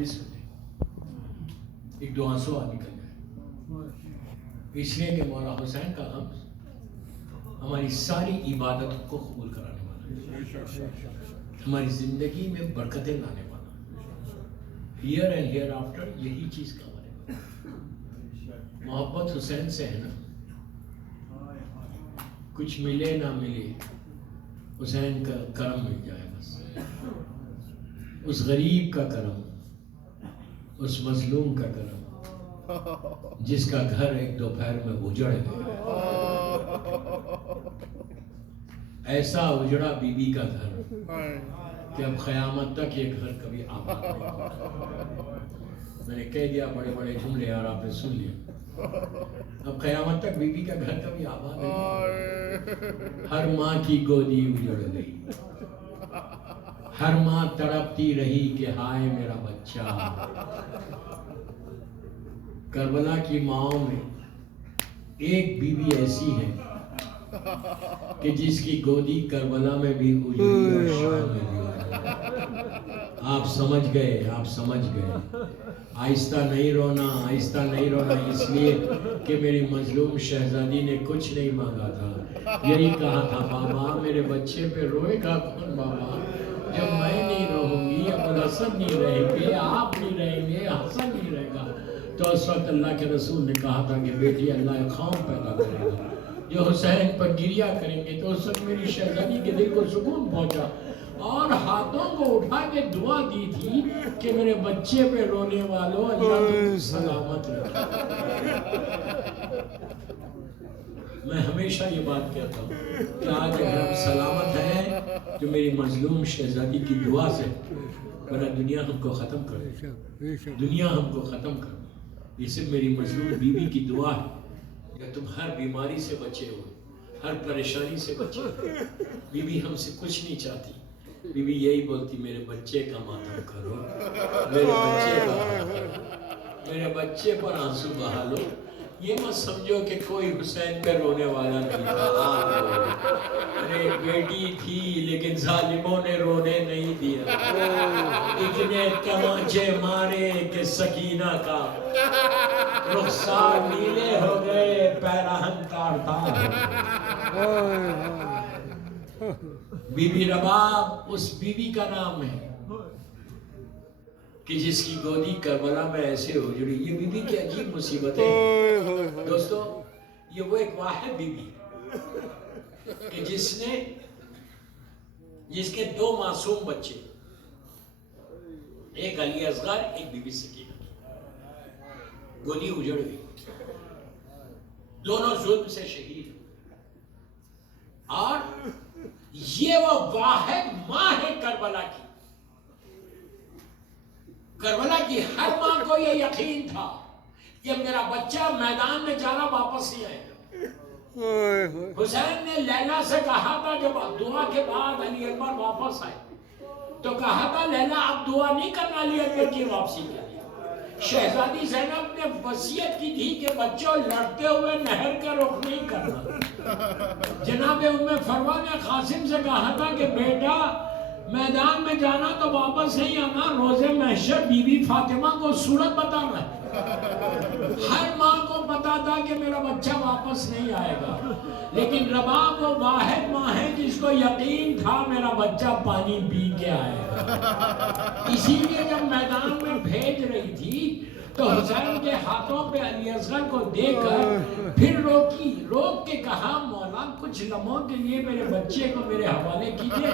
بھی سنے، ایک دو آنسو آ نکل جائے، اس لیے کہ مولا حسین کا غم ہماری ساری عبادت کو قبول کرانے والا ہے، ہماری زندگی میں برکتیں لانے والا، ہیئر اینڈ ہیئر آفٹر یہی چیز کا بنے گا۔ محبت حسین سے ہے نا، کچھ ملے نہ ملے حسین کا کرم مل جائے بس، اس غریب کا کرم، اس مظلوم کا کرم جس کا گھر ایک دوپہر میں اجڑ گیا، ایسا اجڑا بی بی کا گھر کہ اب قیامت تک یہ گھر کبھی آباد نہیں ہوگا۔ میں نے کہہ دیا بڑے بڑے جملے اور آپ نے سن لیا، اب قیامت تک بی بی کا گھر کبھی آباد نہیں ہوگا۔ ہر ماں کی گودی اجڑ گئی، ہر ماں تڑپتی رہی کہ ہائے میرا بچہ۔ کربلا کی ماؤں میں ایک بیوی ایسی ہے کہ جس کی گودی کربلا میں بھی اجڑی اور شام میں بھی اجڑی۔ آپ سمجھ گئے، آپ سمجھ گئے۔ آہستہ نہیں رونا، آہستہ نہیں رونا، اس لیے کہ میری مظلوم شہزادی نے کچھ نہیں مانگا تھا، یہی کہا تھا بابا میرے بچے پہ روئے گا کون بابا، جب میں نہیں رہوں گی، اب الحسن نہیں رہیں گے، آپ نہیں رہیں گے، حسن نہیں رہے گا۔ تو اس وقت اللہ کے رسول نے کہا تھا کہ بیٹی اللہ ایک قوم پیدا کرے گا جو حسین پر گریا کریں گے۔ تو اس وقت میری شہزادی کے دل کو سکون پہنچا اور ہاتھوں کو اٹھا کے دعا دی تھی کہ میرے بچے پہ رونے والوں اللہ تم سلامت رکھے۔ میں ہمیشہ یہ بات کہتا ہوں کہ آج اگر ہم سلامت ہیں تو میری مظلوم شہزادی کی دعا سے، ورنہ دنیا ہم کو ختم کر دے، دنیا ہم کو ختم کر دے۔ یہ صرف میری مظلوم بیوی کی دعا ہے کہ تم ہر بیماری سے بچے ہو، ہر پریشانی سے بچے ہو۔ بیوی ہم سے کچھ نہیں چاہتی، بیوی یہی بولتی میرے بچے کا ماتم کرو، میرے بچے کا ماتم کرو، میرے بچے پر آنسو بہا لو۔ یہ مت سمجھو کہ کوئی حسین پہ رونے والا نہیں تھا، ارے بیٹی تھی لیکن ظالموں نے رونے نہیں دیا، اتنے تمانچے مارے کہ سکینہ کا رخسار نیلے ہو گئے، پیراہن تار تار ہو گئے۔ بی بی رباب اس بیوی کا نام ہے کہ جس کی گودی کربلا میں ایسے اجڑی۔ یہ بی بی کی عجیب مصیبتیں ہیں دوستو، یہ وہ ایک واحد بی بی کہ جس کے دو معصوم بچے، ایک علی اصغر، ایک بی بی سکینہ، گودی اجڑ گئی، دونوں ظلم سے شہید۔ اور یہ وہ واحد ماں ہے کربلا کی۔ کربلا کی ہر ماں کو یہ یقین تھا کہ میرا بچہ میدان میں جانا واپس نہیں آئے گا۔ حسین نے لیلا سے کہا تھا جب دعا کے بعد علی اکبر واپس آئے تو کہا تھا لیلا اب دعا نہیں کرنا علی اکبر کی واپسی کے لیے۔ شہزادی زینب نے وصیت کی تھی کہ بچوں لڑتے ہوئے نہر کا رخ نہیں کرنا۔ جناب ام فروہ نے قاسم سے کہا تھا کہ بیٹا میدان میں جانا تو واپس نہیں آنا، روز محشر بی بی فاطمہ کو صورت بتانا ہے۔ ہر ماں کو پتا تھا کہ میرا بچہ واپس نہیں آئے گا، لیکن رباب وہ واحد ماں ہے جس کو یقین تھا میرا بچہ پانی پی کے آئے گا۔ اسی لیے جب میدان میں بھیج رہی تھی تو حسین کے ہاتھوں پہ علی اصغر کو دے کر پھر روک کے کہا مولا کچھ لمحوں کے لیے میرے بچے کو میرے حوالے کیجئے۔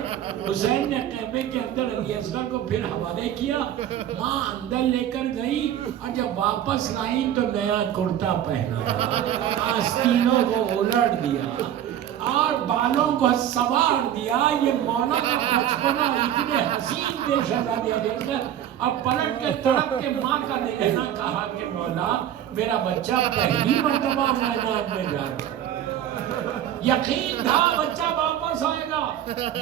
حسین نے خیمے کے اندر علی اصغر کو پھر حوالے کیا، ماں اندر لے کر گئی اور جب واپس لائی تو نیا کرتا پہنا، آستینوں کو الٹ دیا اور بالوں کو سوار دیا۔ یہ مولا کا بچپنا اتنے حسین پیش آتا دیا دیکھا، اب پلٹ کے تڑپ کے ماں کا نگہنا کہا کہ مولا میرا بچہ پہلی مرتبہ میدان میں جا رہا ہے، یقین تھا بچہ واپس آئے گا۔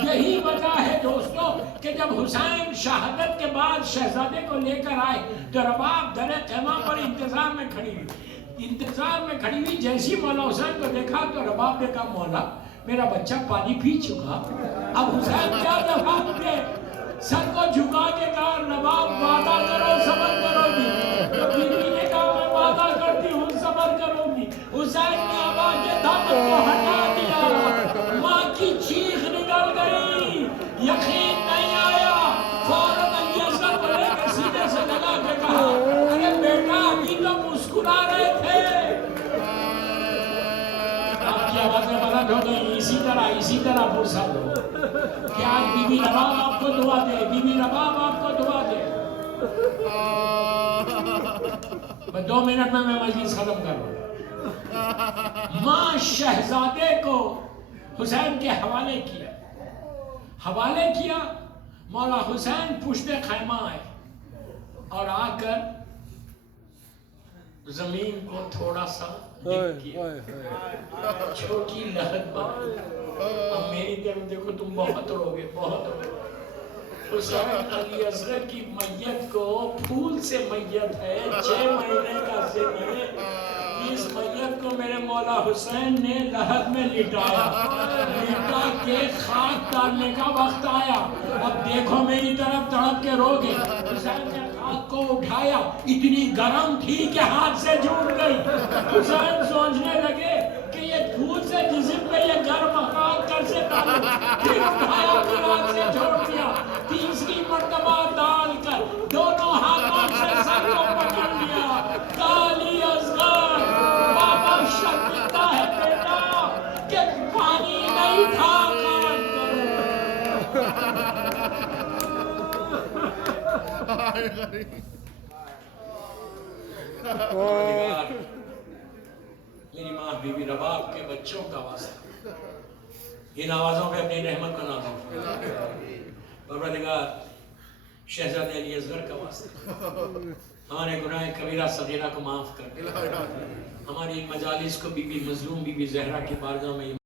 یہی وجہ ہے دوستو کہ جب حسین شہادت کے بعد شہزادے کو لے کر آئے تو رباب در خیمہ پر انتظار میں کھڑی ہوئی۔ جیسی مولا حسین کو دیکھا تو رباب نے کہا مولا میرا بچہ پانی پی چکا۔ اب حسین کیا جواب دے، سر کو جھکا کے کہا رباب وعدہ کرو فرصت ہو گئی، اسی طرح فرصت ہو کہ آج بی بی رباب آپ کو دعا دے، بی بی رباب آپ کو دعا دے۔ بس 2 منٹ میں مجلس ختم کر رہا ہوں۔ ماں شہزادے کو حسین کے حوالے کیا، مولا حسین پشت خیمہ آئے اور آ کر زمین کو تھوڑا سا لکھ کیا، چھوٹی لہت بنائی۔ اب میری طرف دیکھو، تم بہت روگے، بہت روگے۔ حسین علی اصغر کی میت کو پھول سے میت ہے، 6 مہینے کا سن ہے، اس میت کو میرے مولا حسین نے لحد میں لٹا کے خاک ڈالنے کا وقت آیا۔ اب دیکھو میری طرف تڑپ کے روگے۔ حسین نے خاک کو اٹھایا، اتنی گرم تھی کہ ہاتھ سے جھوٹ گئی۔ حسین سوچنے لگے کہ یہ پھول سے جسم پہ یہ گرم خاک کیسے ڈالوں، پھر اٹھایا، پھر ہاتھ سے چھوڑ دیا۔ تیسری مرتبہ ڈال کر دونوں ہاتھوں سے سر کو پکڑ لیا۔ علی اصغر، بابا شرمندہ ہے بیٹا کہ پانی نہیں تھا، خاک کرو۔ میری ماں بی بی رباب کے بچوں کا واسطہ ان آوازوں پہ اپنی رحمت کو نازل فرما۔ پروردگار شہزادے علی اصغر کا واسطہ ہمارے گناہ کبیرہ صغیرہ کو معاف کر دے، ہماری ان مجالس کو بی بی مظلوم بی بی زہرا کی بارگاہ میں